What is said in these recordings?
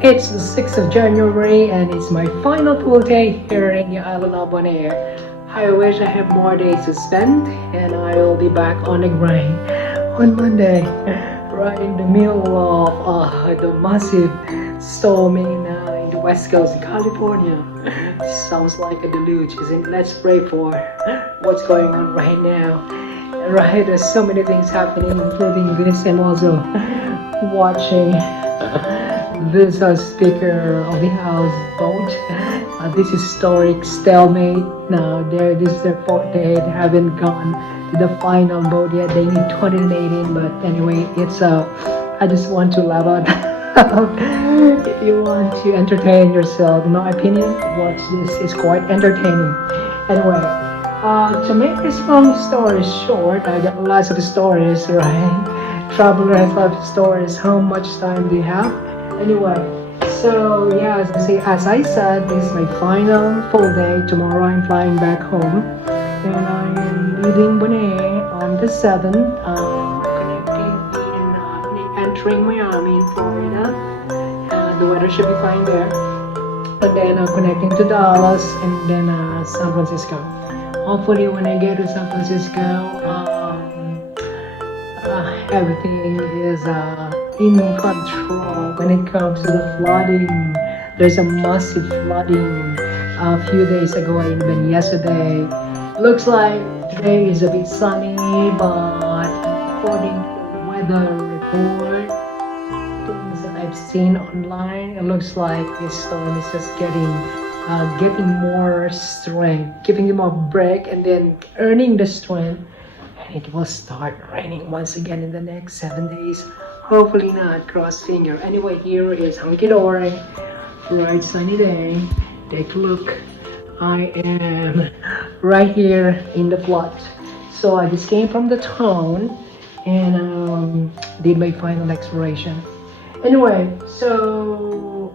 It's the 6th of January and it's my final full day here in the island of Bonaire. I wish I have more days to spend and I will be back on the grind on Monday, right in the middle of the massive storm in the west coast of California. Sounds like a deluge, isn't it? Let's pray for what's going on right now. Right, there's so many things happening, including this, and also watching this Speaker of the House vote. This historic stalemate. Now, this is their fourth day. They haven't gone to the final vote yet. They need 218, but anyway, it's I just want to laugh out. If you want to entertain yourself, in my opinion, watch this. It's quite entertaining. Anyway, to make this long story short, I got lots of stories, right? Travelers love stories. How much time do you have? Anyway, so yeah, as I said, this is my final full day. Tomorrow I'm flying back home, and I am leaving Bonaire on the 7th, entering Miami in Florida. The weather should be fine there. And then connecting to Dallas, and then San Francisco. Hopefully, when I get to San Francisco, everything is in control when it comes to the flooding. There's a massive flooding a few days ago and even yesterday. Looks like today is a bit sunny, but according to the weather report, things that I've seen online, it looks like this storm is just getting more strength, giving them a break, and then earning the strength. It will start raining once again in the next 7 days. Hopefully not, cross finger. Anyway, here is hunky-dory, bright sunny day. Take a look. I am right here in the plot. So I just came from the town and did my final exploration. Anyway, so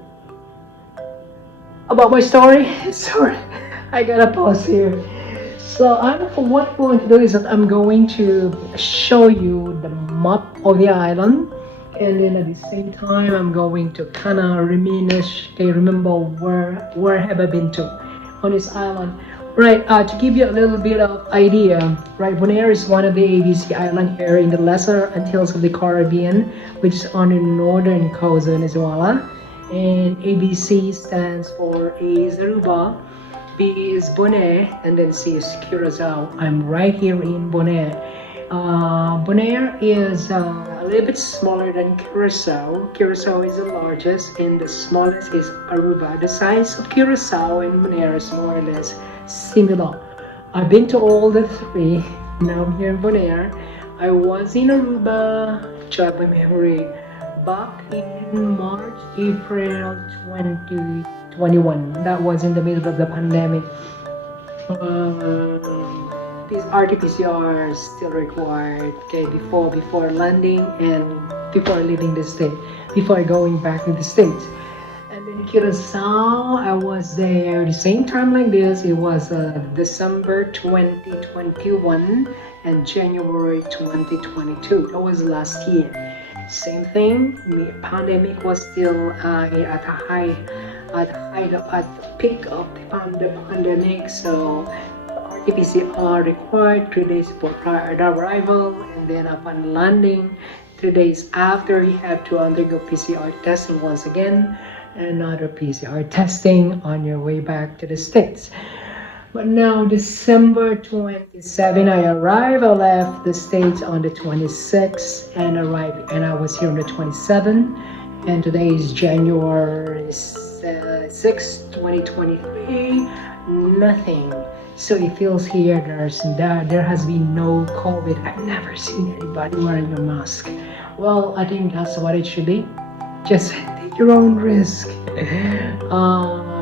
about my story. Sorry, I gotta pause here. So what I'm going to do is that I'm going to show you the map of the island, and then at the same time I'm going to kind of reminisce, remember where have I been to on this island. Right, to give you a little bit of idea, right, Bonaire is one of the ABC island here in the Lesser Antilles of the Caribbean, which is on the northern coast of Venezuela, and ABC stands for A is Aruba, B is Bonaire, and then C is Curacao. I'm right here in Bonaire. Bonaire is a little bit smaller than Curacao. Curacao is the largest, and the smallest is Aruba. The size of Curacao and Bonaire is more or less similar. I've been to all the three. Now I'm here in Bonaire. I was in Aruba, jog my memory, back in March, April 2021. That was in the middle of the pandemic. These RT-PCR are still required, okay, before landing and before leaving the state, before going back to the States. And then Curacao, I was there the same time like this. It was December 2021 and January 2022. That was last year. Same thing. The pandemic was still at the peak of the pandemic. So RT-PCR required 3 days prior to arrival, and then upon landing, 3 days after, you have to undergo PCR testing once again, another PCR testing on your way back to the States. But now, December 27, I arrived. I left the States on the 26th and I was here on the 27th. And today is January 6, 2023. Nothing. So it feels here there has been no COVID. I've never seen anybody wearing a mask. Well, I think that's what it should be. Just take your own risk.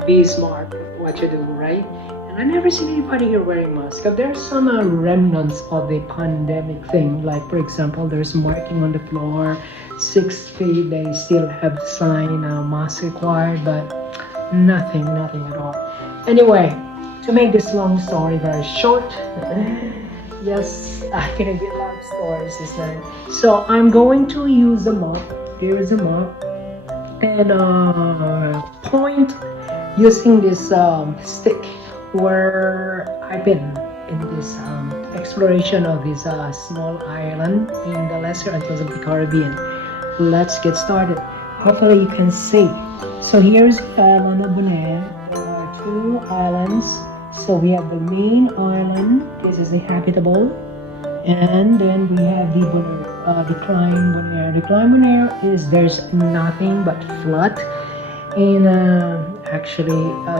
Be smart with what you do, right? And I never seen anybody here wearing masks. There's some remnants of the pandemic thing. Like, for example, there's marking on the floor, 6 feet. They still have the sign, mask required, but nothing at all. Anyway, to make this long story very short, yes, I'm gonna get a lot of stories this time. So I'm going to use a map. Here's a map. and point using this stick where I've been in this exploration of this small island in the lesser Antilles of the Caribbean. Let's get started. Hopefully you can see. So here's the island of Bonaire. There are two islands. So we have the main island. This is habitable, and then we have the Bonaire, decline Bonaire. Decline Bonaire is there's nothing but flood, and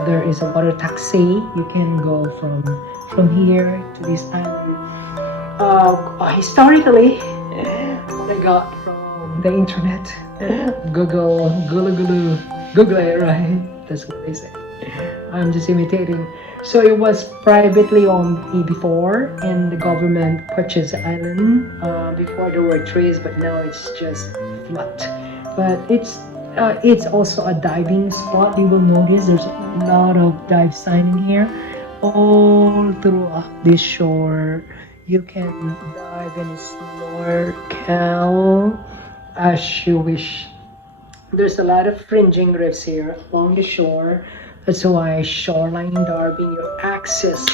there is a water taxi. You can go from here to this island. Historically, what I got from the internet, Google it, right? That's what they say. I'm just imitating. So it was privately owned before, and the government purchased the island. Before there were trees, but now it's just flat. But it's also a diving spot. You will notice there's a lot of dive sign in here, all throughout this shore. You can dive and snorkel as you wish. There's a lot of fringing reefs here along the shore. That's why shoreline diving, your access,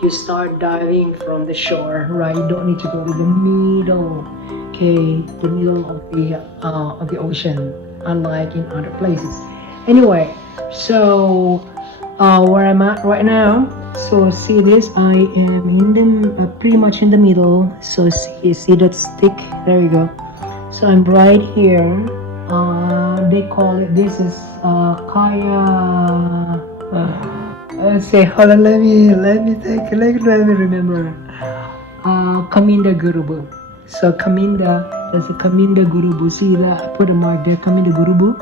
you start diving from the shore, right? You don't need to go to the middle, okay, the middle of the ocean, unlike in other places. Anyway, so where I'm at right now. So see this, I am in the pretty much in the middle. So see that stick? There you go. So I'm right here. They call it, this is kaya, let's say, hold on, let me remember. Kaminda Gurubu. So Kaminda, that's a Kaminda Gurubu. See that, I put a mark there, Kaminda Gurubu.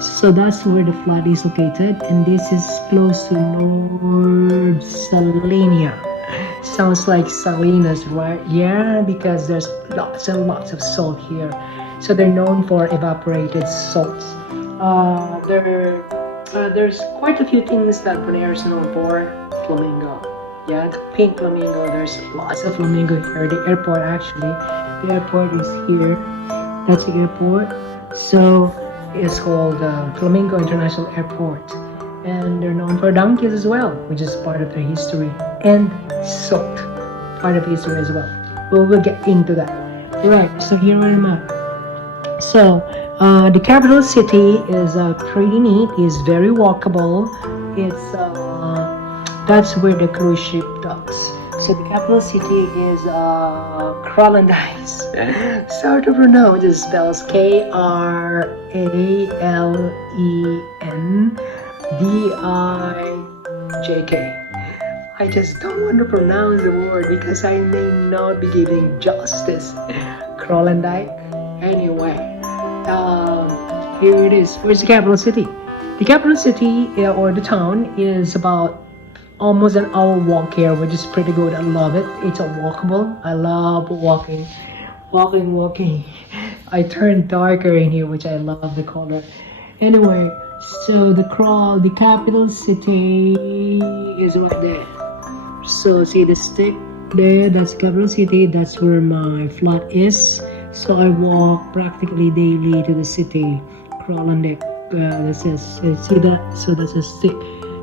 So that's where the flood is located, and this is close to North Salina. Sounds like Salinas, right? Yeah, because there's lots and lots of salt here. So they're known for evaporated salts. There's quite a few things that Bonaire is known for. Flamingo. Yeah, the pink flamingo. There's lots of flamingo here. The airport, actually. The airport is here. That's the airport. So it's called Flamingo International Airport. And they're known for donkeys as well, which is part of their history. And salt, part of history as well. But we'll get into that. Right, so here I'm at. So the capital city is pretty neat. It's very walkable. It's that's where the cruise ship docks. So the capital city is Kralendijs. Sorry to pronounce. It spells Kralendijk. I just don't want to pronounce the word because I may not be giving justice. Kralendijk. Anyway, here it is. Where's the capital city? The capital city or the town is about almost an hour walk here, which is pretty good. I love it. It's a walkable. I love walking. I turn darker in here, which I love the color. Anyway, so the capital city is right there. So see the stick there, that's capital city. That's where my flat is. So I walk practically daily to the city. Kralendijk. See that? So that's a stick.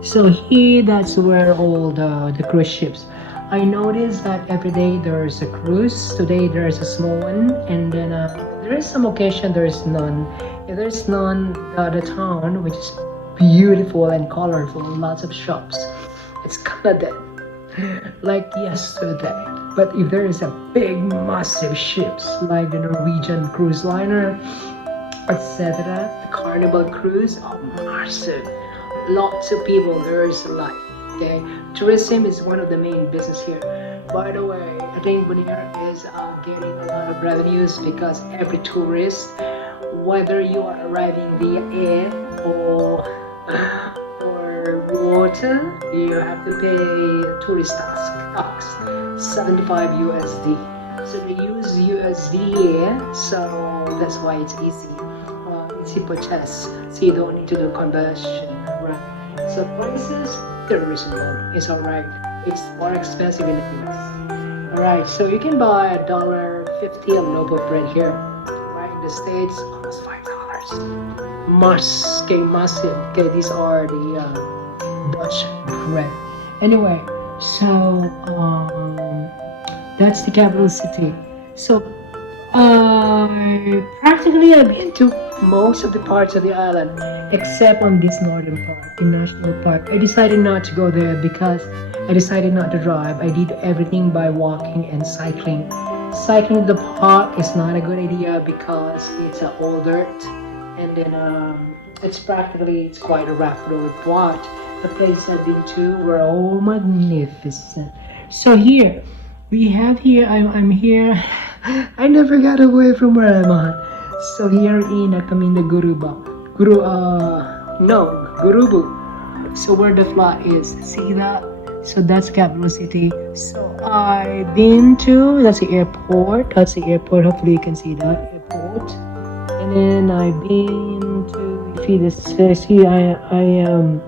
So here, that's where all the cruise ships. I noticed that every day there's a cruise. Today there's a small one, and then there is some occasion there is none. If there's none, the town, which is beautiful and colorful, lots of shops, it's kind of dead, like yesterday. But if there is a big, massive ships like the Norwegian cruise liner, etc., the Carnival cruise, oh, massive, lots of people, there is life. Okay, tourism is one of the main business here. By the way, I think Bonaire is getting a lot of revenues because every tourist, whether you are arriving via air or water, you have to pay tourist tax, 75 USD. So they use USD here, so that's why it's easy purchase. So you don't need to do conversion, right? So prices, they're reasonable. It's alright. It's more expensive in the US. Alright, so you can buy $1.50 of loaf of bread here. Right in the States, almost $5. Mas, okay, massive. Okay, these are the Dutch bread. Anyway, so that's the capital city. So practically I've been to most of the parts of the island except on this northern part, the national park. I decided not to go there because I decided not to drive. I did everything by walking and cycling. Cycling to the park is not a good idea because it's all dirt, and then it's quite a rough road. But the place I've been to were all magnificent. So here we have here. I'm here. I never got away from where I'm at. So here in Kaminda Guruba, Gurubu. So where the flat is, see that? So that's capital city. So I've been to, that's the airport. That's the airport. Hopefully you can see that airport. And then I've been to, see this. See, I am.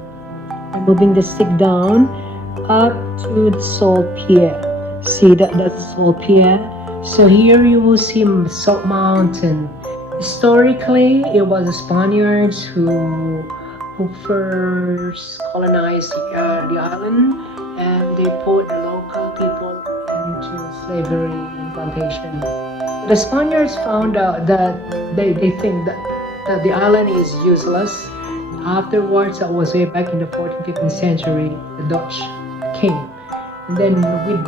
I'm moving the stick down up to the Salt Pier. See that? That's the Salt Pier. So here you will see Salt Mountain. Historically, it was the Spaniards who first colonized the island, and they put the local people into slavery and plantation. The Spaniards found out that they think that the island is useless. Afterwards, that was way back in the 14th, 15th century, the Dutch came. And then with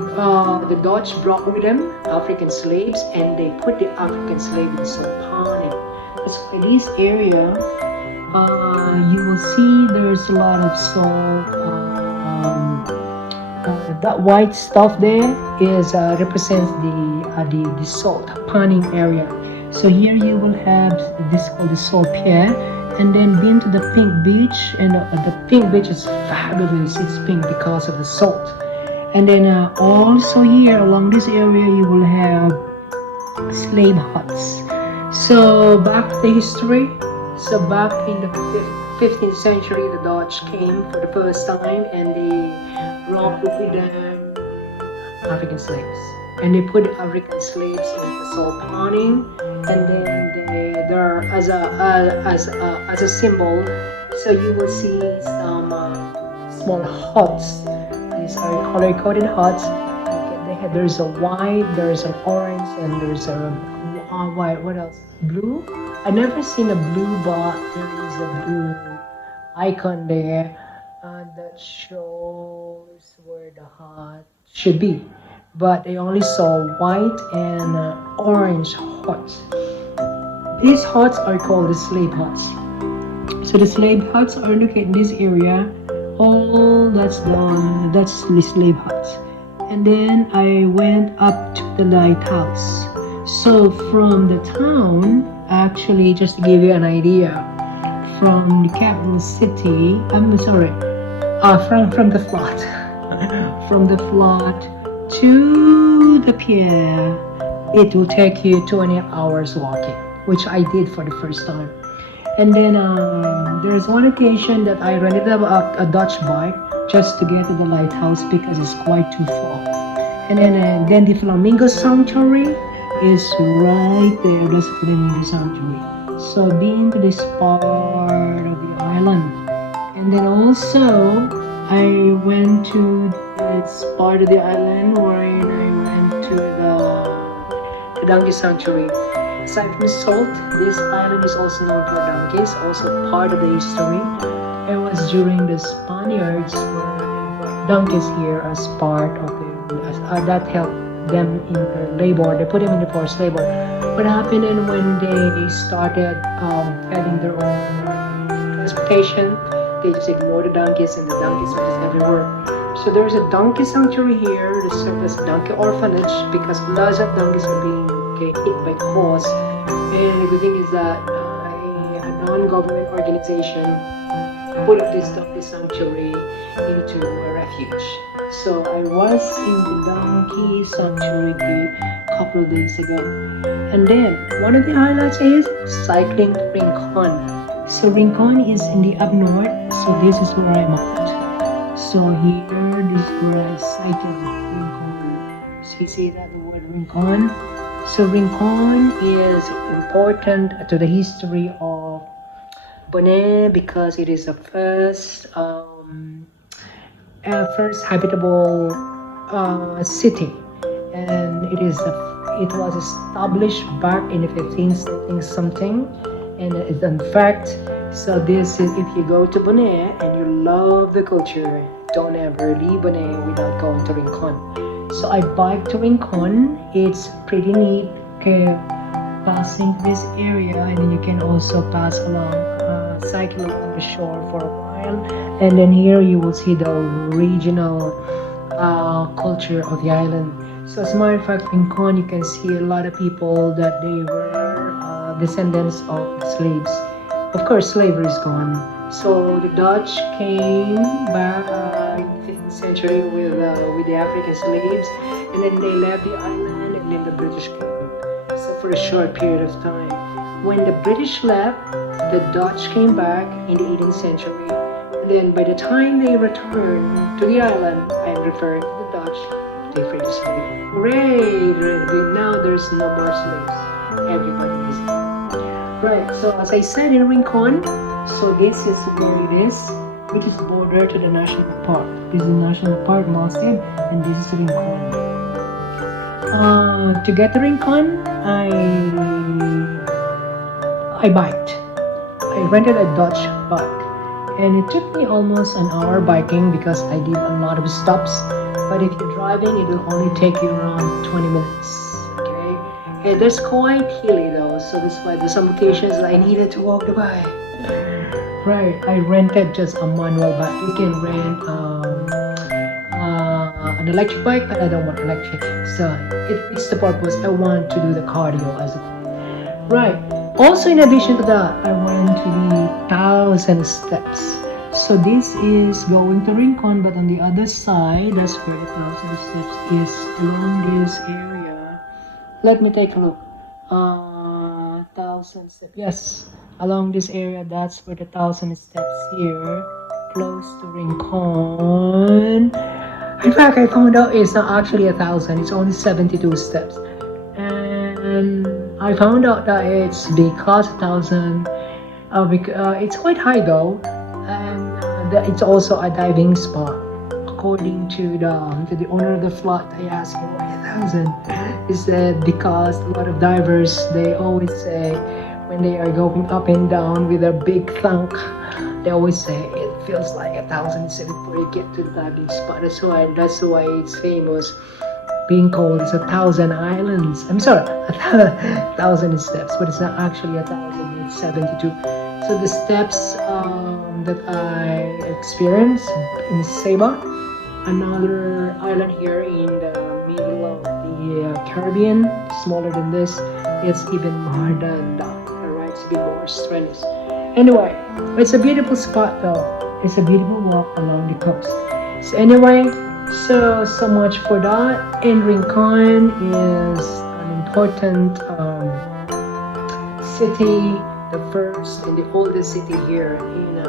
the Dutch brought with them African slaves, and they put the African slaves in salt pond. That's why this area, you will see there's a lot of salt. That white stuff there is represents the salt panning area. So here you will have this called the salt pier, and then been to the pink beach, and the pink beach is fabulous. It's pink because of the salt. And then also here along this area you will have slave huts. So back to the history. So back in the 15th century, the Dutch came for the first time, and they brought with them African slaves. And they put African slaves in the salt panning, and then they're as a symbol. So you will see some small huts. These are color-coded huts. There's a white, there's an orange, and there's a white. What else? Blue. I never seen a blue, but there is a blue icon there that shows where the hut should be. But I only saw white and orange huts. These huts are called the slave huts. So the slave huts are located in this area. All that's done, that's the slave huts. And then I went up to the lighthouse. So from the town, actually, just to give you an idea, from the capital city, I'm sorry, from the flat, from the flat to the pier, it will take you 2.5 hours walking, which I did for the first time. And then there's one occasion that I rented a Dutch bike just to get to the lighthouse because it's quite too far. And then the Flamingo Sanctuary is right there. That's the Flamingo Sanctuary. So being to this part of the island. And then also I went to this part of the island wherein I went to the Donkey Sanctuary. Aside from salt, this island is also known for donkeys, also part of the history. It was during the Spaniards were donkeys here as part of that helped them in their labor. They put them in the forced labor. What happened and when they started having their own transportation, they just ignored the donkeys, and the donkeys were just everywhere. So there's a donkey sanctuary here, the service donkey orphanage, because lots of donkeys are being hit by cause. And the good thing is that a non-government organization put up this donkey sanctuary into a refuge. So I was in the donkey sanctuary a couple of days ago. And then one of the highlights is cycling to Rincon. So Rincon is in the up north, so this is where I'm at. So here, this is where I cycle Rincon. So you see that the word Rincon? So Rincon is important to the history of Bonaire because it is the first habitable city, and it was established back in the 15th something, and it's in fact. So this is if you go to Bonaire and you love the culture, don't ever leave Bonaire without going to Rincon. So I biked to Rincon. It's pretty neat. Passing this area, and then you can also pass along, cycle along the shore for a while, and then here you will see the regional culture of the island. So as a matter of fact, in Con you can see a lot of people that they were descendants of slaves. Of course, slavery is gone. So the Dutch came back in the 15th century with the African slaves, and then they left the island, and then the British came. So for a short period of time. When the British left, the Dutch came back in the 18th century. And then by the time they returned to the island, I'm referring to the Dutch, they freed the slaves. Hooray! Now there's no more slaves. Everybody is right. So as I said in Rincon, so this is where it is, which is the border to the national park. This is the national park, Mossib, and this is Rincon. To get to Rincon, I biked. I rented a Dutch bike, and it took me almost an hour biking because I did a lot of stops. But if you're driving, it will only take you around 20 minutes. Okay, and it's quite hilly though, so that's why there's some occasions I needed to walk the bike. Right, I rented just a manual bike. You can rent an electric bike, but I don't want electric, so it's the purpose. I want to do the cardio as well. Right. Also, in addition to that, I went to the 1,000 steps. So this is going to Rincon, but on the other side, that's where the 1,000 steps is, along this area. Let me take a look. 1,000 steps. Yes, along this area, that's where the 1,000 steps here, close to Rincon. In fact, I found out it's not actually 1,000, it's only 72 steps. And I found out that it's because 1,000, it's quite high though, and it's also a diving spot. According to the owner of the flat, I asked him why 1,000. He said because a lot of divers, they always say when they are going up and down with a big thunk, they always say it feels like 1,000 steps before you get to the diving spot. That's why it's famous, being called it's 1,000 islands. I'm sorry, 1,000 steps, but it's not actually 1,000. It's 72. So the steps that I experienced in Saba, another island here in the middle of the Caribbean, smaller than this, it's even more than that. Alright, it's a bit more strenuous. Anyway, it's a beautiful spot though. It's a beautiful walk along the coast. So anyway, so much for that. And Rincon is an important city, the first and the oldest city here on the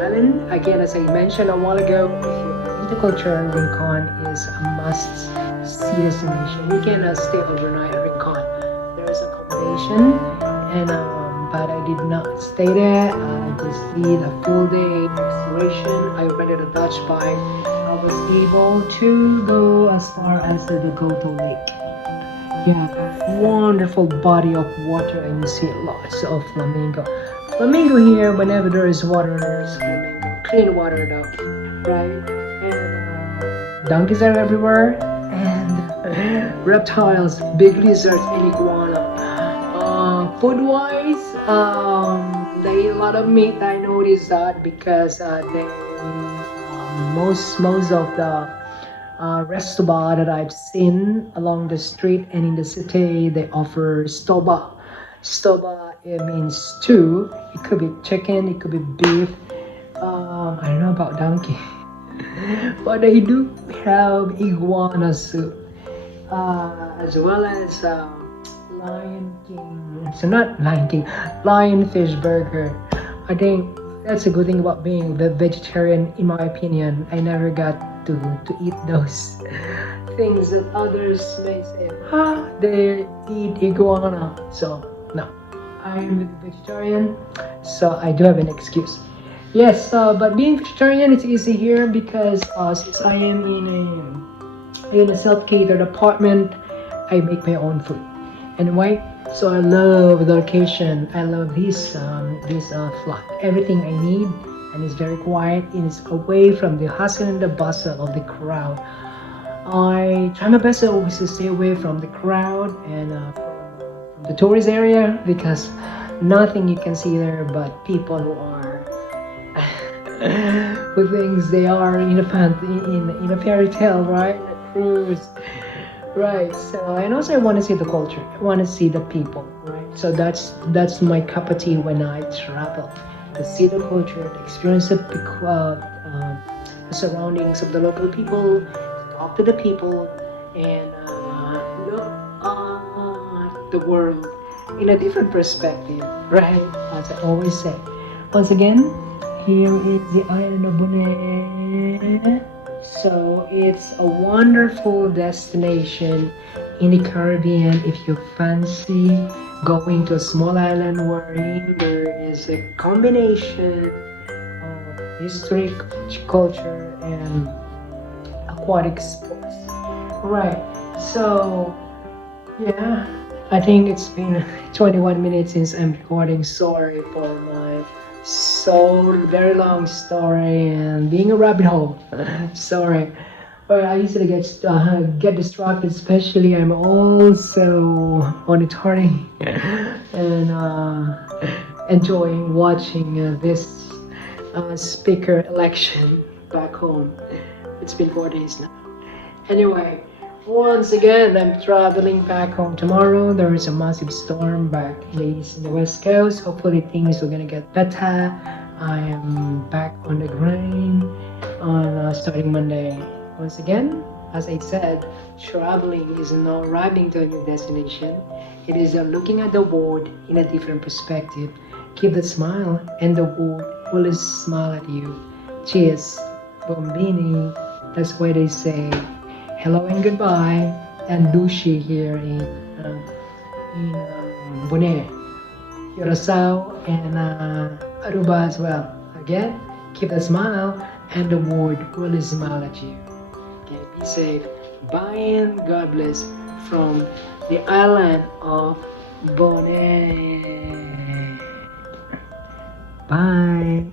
island. Again, as I mentioned a while ago, if you're into culture, Rincon is a must-see destination. You can stay overnight at Rincon. There's accommodation, and but I did not stay there. I just did a full day exploration. I rented a Dutch bike. I was able to go as far as the Goto Lake. Yeah, wonderful body of water, and you see lots of flamingo. Flamingo here, whenever there is water, there's flamingo. Clean water though, right? And donkeys are everywhere, and reptiles, big lizards, and iguana. Food-wise, they eat a lot of meat. I noticed that because most of the restaurants that I've seen along the street and in the city, they offer stoba. Stoba, it means stew. It could be chicken, it could be beef. I don't know about donkey, but they do have iguana soup, as well as Lion King. So not Lion King, Lionfish burger. I think that's a good thing about being the vegetarian, in my opinion. I never got to eat those things that others may say, they eat iguana. So no, I'm vegetarian, so I do have an excuse. Yes, but being vegetarian it's easy here because since I am in a self-catered apartment, I make my own food. Anyway, so I love the location. I love this flat. Everything I need, and it's very quiet and it's away from the hustle and the bustle of the crowd. I try my best always to stay away from the crowd and from the tourist area because nothing you can see there but people who are who thinks they are in a in a fairy tale, right? A cruise, right? So and also I want to see the culture. I want to see the people, right? So that's my cup of tea when I travel. To see the culture, to experience the surroundings of the local people, to talk to the people, and look at the world in a different perspective, right? As I always say. Once again, here is the island of Bonaire. So it's a wonderful destination in the Caribbean if you fancy going to a small island wherein there is a combination of history, culture, and aquatic sports. Right. So yeah, I think it's been 21 minutes since I'm recording. Sorry for my so very long story and being a rabbit hole. Sorry. But I usually get distracted, especially I'm also monitoring and enjoying watching this speaker election back home. It's been 4 days now. Anyway, once again, I'm traveling back home tomorrow. There is a massive storm back in the east and the west coast. Hopefully, things are gonna get better. I am back on the grind on starting Monday. Once again, as I said, traveling is not arriving to a new destination. It is looking at the world in a different perspective. Keep the smile, and the world will smile at you. Cheers, Bombini. That's why they say hello and goodbye, and Dushi here in Bonaire, Curacao, and Aruba as well. Again, keep a smile, and the world will smile at you. Okay, be safe. Bye and God bless from the island of Bonaire. Bye.